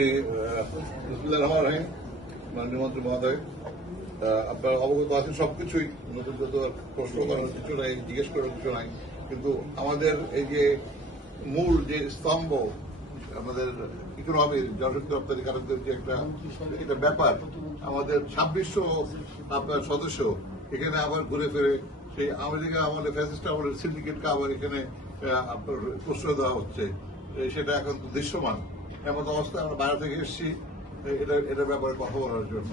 যে বিসমিল্লাহির রহমানির রহিম, মাননীয় মন্ত্রী মহোদয়, আপনার অবগত আছেন সবকিছুই, নতুন যত প্রশ্ন করার কিছু নাই, জিজ্ঞেস করার কিছু নাই। কিন্তু আমাদের এই যে মূল যে স্তম্ভ, আমাদের ইকোনমির জনশক্তি রপ্তানিকারকদের যে একটা ব্যাপার, আমাদের 2600 আপনার সদস্য এখানে আবার ঘুরে ফিরে সেই আমেরিকা আমাদের ফ্যাসিস্ট আমাদের সিন্ডিকেটকে আবার এখানে আপনার প্রশ্রয় দেওয়া হচ্ছে, সেটা এখন দৃশ্যমান। এমন অবস্থায় আমরা বাইরে থেকে এসেছি এটার ব্যাপারে কথা বলার জন্য।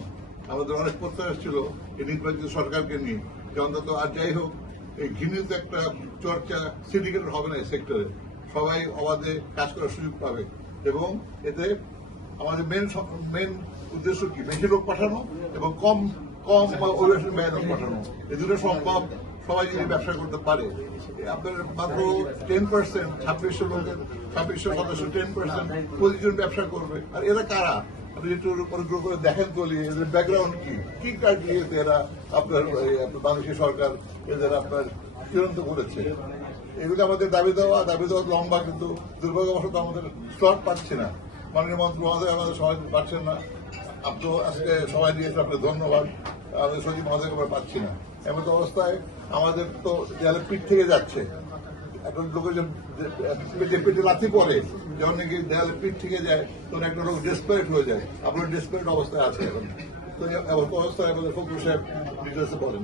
আমাদের অনেক প্রত্যাশা ছিল এই নির্বাচিত সরকারকে নিয়ে যে অন্তত আর যাই হোক এই ঘৃণিত একটা চর্চা সিন্ডিকেটের হবে না এই সেক্টরে, সবাই অবাধে কাজ করার সুযোগ পাবে এবং এতে আমাদের মেন উদ্দেশ্য কি, বেশি লোক পাঠানো এবং কম অভিবাসী ব্যয় লোক পাঠানো, এই দুটো সম্ভব সবাই যদি ব্যবসা করতে পারে। আপনার মাত্র 10%, 2600 লোকের 2600 সদস্য 10% প্রতিজন ব্যবসা করবে। আর এরা কারা আপনি একটু অনুগ্রহ করে দেখেন তো, এদের ব্যাকগ্রাউন্ড কি ক্রাইটেরিয়াতে এরা আপনার বাংলাদেশের সরকার এদের আপনার চূড়ান্ত করেছে। এগুলো আমাদের দাবি দেওয়া লম্বা, কিন্তু দুর্ভাগ্যবশত আমাদের স্লট পাচ্ছে না। মাননীয় মন্ত্রী মহোদয় আমাদের সবাই পাচ্ছেন না। আপনি আজকে সবাই দিয়েছেন, আপনার ধন্যবাদ। আমাদের সচিব মহোদয়কে আমরা পাচ্ছি না। এমন অবস্থায় আমাদের তো দেয়ালে পিঠ থেকে যাচ্ছে। এখন লোকের পেটে লাথি পড়ে, যখন নাকি দেয়ালে পিঠ থেকে যায় তখন একটা লোক ডেসপারেট হয়ে যায়। আপনার ডেসপারেট অবস্থায় আছে এখন। তো অবস্থায় আমাদের ফখরুল সাহেব ডিটেলসে বলেন।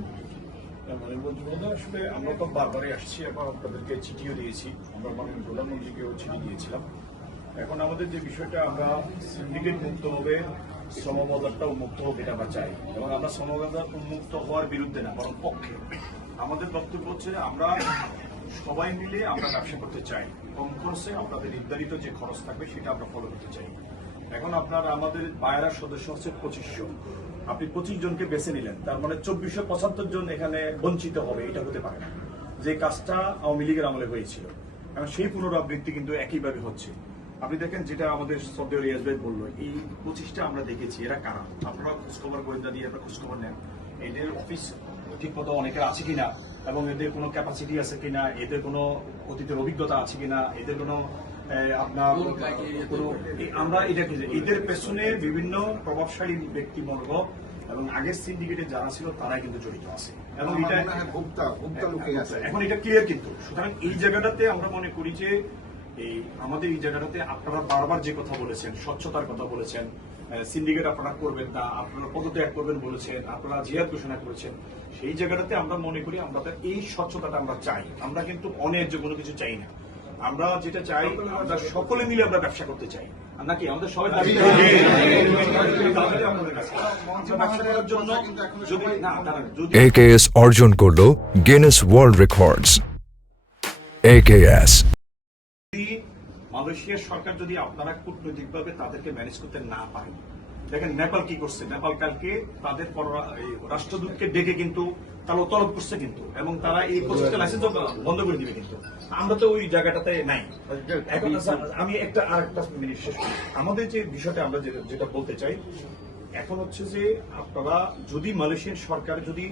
আসলে আমরা তো বারবারই আসছি এবং আপনাদেরকে চিঠিও দিয়েছি, আমরা মাননীয় প্রধানমন্ত্রীকেও চিঠি দিয়েছিলাম। এখন আমাদের যে বিষয়টা, আমরা সিন্ডিকেট মুক্ত হবে, শ্রমবাজারটা উন্মুক্ত হবে, এটা আমরা চাই। এবং আমরা শ্রমবাজার উন্মুক্ত হওয়ার বিরুদ্ধে না, বরং পক্ষে। আমাদের বক্তব্য হচ্ছে আমরা সবাই মিলে আমরা ব্যবসা করতে চাই, কম খরচে আপনাদের নির্ধারিত যে খরচ থাকবে সেটা আমরা ফলো করতে চাই। এখন আপনার আমাদের বায়রার সদস্য হচ্ছে 2500, আপনি 25 জনকে বেছে নিলেন, তার মানে 2475 জন এখানে বঞ্চিত হবে, এটা হতে পারে না। যে কাজটা আওয়ামী লীগের আমলে হয়েছিল, এখন সেই পুনরাবৃত্তি কিন্তু একইভাবে হচ্ছে। আপনি দেখেন, যেটা আমাদের শ্রদ্ধেয় রিয়াজ ভাই বললো, এই 25টা আমরা দেখেছি, এরা কারা, আপনারা খোঁজখবর গোয়েন্দা দিয়ে আপনারা খোঁজখবর নেন, এদের অফিস ঠিক মতো অনেকের আছে কিনা, এবং এদের কোনো ক্যাপাসিটি আছে কিনা, এদের কোনো অতীতের অভিজ্ঞতা আছে কিনা, এদের কোনো আপনার কোনো, আমরা এটাকে এদের পেছনে বিভিন্ন প্রভাবশালী ব্যক্তিবর্গ এবং আগের সিন্ডিকেটে যারা ছিল তারাই কিন্তু জড়িত আছে এবং এটা এখন এটা ক্লিয়ার। কিন্তু সুতরাং এই জায়গাটাতে আমরা মনে করি যে আমাদের এই জায়গাটাতে আপনারা বারবার যে কথা বলেছেন, স্বচ্ছতার কথা বলেছেন, সিন্ডিকেট আপনারা করবেন না, আপনারা পদত্যাগ করবেন বলেছেন, আপনারা জিহাদ ঘোষণা করেছেন, সেই জায়গাটাতে আমরা মনে করি আমরা এই স্বচ্ছতাটা আমরা চাই। আমরা কিন্তু অন্যায্য কোনো কিছু চাই না। আমরা যেটা চাই, আমরা সকলে মিলে আমরা ব্যবসা করতে চাই, নাকি আমাদের সবাই দাবি জন্য যদি AKS অর্জন করলো গিনেস ওয়ার্ল্ড রেকর্ডস। AKS মালয়েশিয়ার সরকার যদি আপনারা কূটনৈতিকভাবে তাদেরকে ম্যানেজ করতে না পারেন, দেখেন নেপাল কি করছে, নেপাল কালকে তাদের রাষ্ট্রদূতকে ডেকে কিন্তু তারা তলব করছে কিন্তু, এবং তারা এই 25টা লাইসেন্স বন্ধ করে দিবে। কিন্তু আমরা তো ওই জায়গাটাতে নাই। এখন আমি আরেকটা মিনিট শেষ করি। আমাদের যে বিষয়টা আমরা যেটা বলতে চাই এখন হচ্ছে যে, আপনারা যদি মালয়েশিয়ান সরকার যদি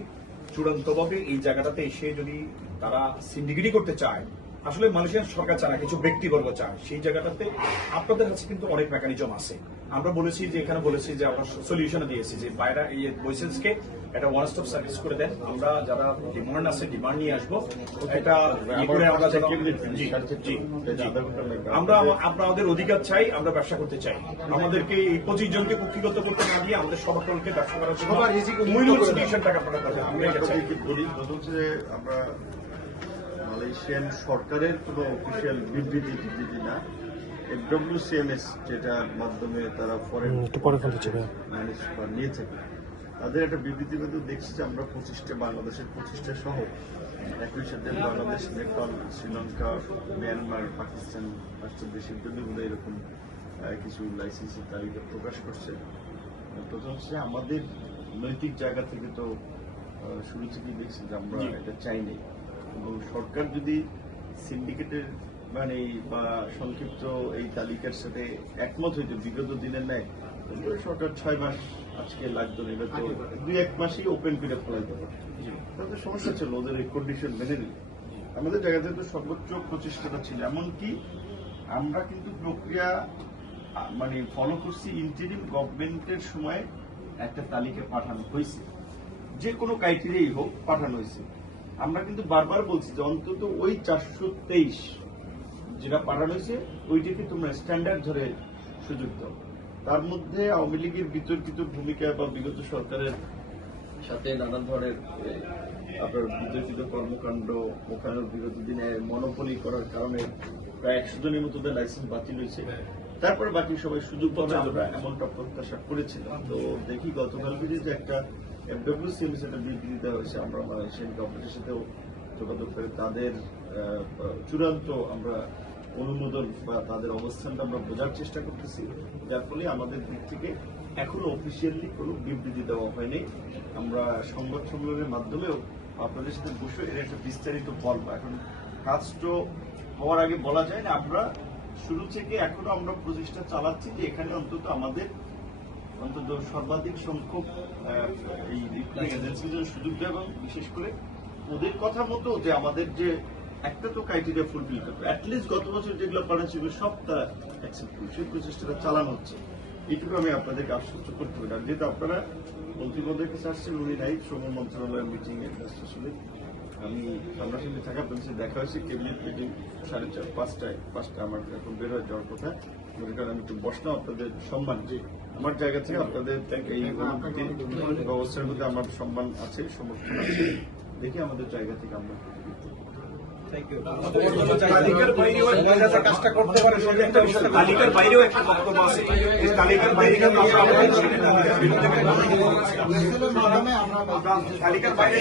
চূড়ান্তভাবে এই জায়গাটাতে এসে যদি তারা সিন্ডিকেটই করতে চায়, আসলে মালয়েশিয়ান সরকার চায় না, কিছু ব্যক্তিবর্গ চায়, সেই জায়গাটাতে আপনাদের কাছে কিন্তু অনেক মেকানিজম আছে। আমরা বলেছি যে, এখানে বলেছি যে আমরা সলিউশন দিয়েছি যে বাইরে এই বয়সেন্সকে একটা ওয়ান স্টপ সার্ভিস করে দেন, আমরা যারা ডিমান্ড আছে ডিমান্ড নিয়ে আসবো, এটা করে আমরা আমরা আমাদের অধিকার চাই, আমরা ব্যবসা করতে চাই। আমাদেরকে এই 25 জনকে কুক্ষিগত করতে না দিয়ে আমাদের সবাইকে ব্যবসা করার জন্য টাকা আমরা মালয়েশিয়ান সরকারের কোনো অফিসিয়াল বিবৃতি না, FWCMS যেটার মাধ্যমে তারা ফরেন ম্যানেজ নিয়েছে, তাদের একটা বিবৃতি কিন্তু দেখছি যে আমরা 25টা, বাংলাদেশের 25টা সহ একই সাথে বাংলাদেশ, নেপাল, শ্রীলঙ্কা, মিয়ানমার, পাকিস্তান রাষ্ট্র দেশের জন্য এরকম কিছু লাইসেন্সের তালিকা প্রকাশ করছে। প্রথম হচ্ছে আমাদের নৈতিক জায়গা থেকে তো শুরু থেকেই দেখছি যে আমরা এটা চাইনি, এবং সরকার যদি সিন্ডিকেটের মানে বা সংক্ষিপ্ত এই তালিকার সাথে একমত হইতো বিগত দিনের ন্যায়, সরকার 6 মাস আজকে লাগতো না, এটা তো 2-1 মাসই ওপেন করে ফেলাইতে পারে। তাদের সমস্যা ছিল ওদের এই কন্ডিশন মেনে নিল। আমাদের জায়গাতে তো সর্বোচ্চ 25টা ছিল। এমনকি আমরা কিন্তু প্রক্রিয়া মানে ফলো করছি, ইন্টারিম গভর্নমেন্টের সময় একটা তালিকা পাঠানো হয়েছে, যে কোনো ক্রাইটেরিয়াই হোক পাঠানো হয়েছে। আমরা কিন্তু বারবার বলছি যে অন্তত ওই 423 যেটা পাঠানো হয়েছে ওইটাকে তোমরা স্ট্যান্ডার্ড ধরে সুযোগ দাও। তার মধ্যে আওয়ামী লীগের বিতর্কিত ভূমিকা বা বিগত সরকারের সাথে নানান ধরনের আপনার বিতর্কিত কর্মকাণ্ড, ওখানের বিগত দিনে মনোপলি করার কারণে প্রায় 100 জনের মতো লাইসেন্স বাতিল হয়েছে। তারপরে বাকি সবাই সুযোগ পাবে আমরা এমনটা প্রত্যাশা করেছিলাম। তো দেখি গতকালকে যে একটা FWCMS একটা বিবৃতি দেওয়া হয়েছে, আমরা মালয়েশিয়ান গভর্নমেন্টের সাথেও যোগাযোগ করে তাদের চূড়ান্ত আমরা অনুমোদন বা তাদের অবস্থানটা আমরা বোঝার চেষ্টা করতেছি, যার ফলে আমাদের দিক থেকে এখনো অফিসিয়ালি কোনো বিবৃতি দেওয়া হয়নি। আমরা সংবাদ সম্মেলনের মাধ্যমেও আপনাদের সাথে বসে এর একটা বিস্তারিত বলবো। এখন কাজটা হওয়ার আগে বলা যায় না। আমরা শুরু থেকে এখনো আমরা প্রচেষ্টা চালাচ্ছি যে এখানে অন্তত আমাদের সর্বাধিক সংখ্যক এই রিক্রুটিং এজেন্সিদের সুযোগ দেয় এবং বিশেষ করে ওদের কথা মতো যে আমাদের যে একটা তো ক্রাইটেরিয়া ফুলফিল করবে, অ্যাটলিস্ট গত বছর যেগুলো করা ছিল সব তারা অ্যাকসেপ্ট করছে, সেই প্রচেষ্টাটা চালানো হচ্ছে। এইটুকু আমি আপনাদেরকে আশ্বস্ত করতে পারি। আর যেহেতু আপনারা মন্ত্রীপদের কাছে আসছেন, উনি নাই শ্রম মন্ত্রণালয়ের মিটিং এর আসলে আমি সামনাসামনি থাকা আপনাদের সাথে দেখা হয়েছে, ক্যাবিনেট মিটিং 4:30 5টায় আমার এখন বের হয়ে যাওয়ার কথা। কারণ আমি একটু বসলাম আপনাদের সম্মান, যে আমার জায়গা থেকে আপনাদের এই ব্যবস্থার মধ্যে আমার সম্মান আছে, সমর্থন আছে, দেখি আমাদের জায়গা থেকে আমরা তালিকার বাইরেও কাজটা করতে পারে, সেটা একটা বিষয়। তালিকার বাইরেও একটা বক্তব্য আছে, এই তালিকার বাইরে কিন্তু আমরা আমাদের তালিকার বাইরে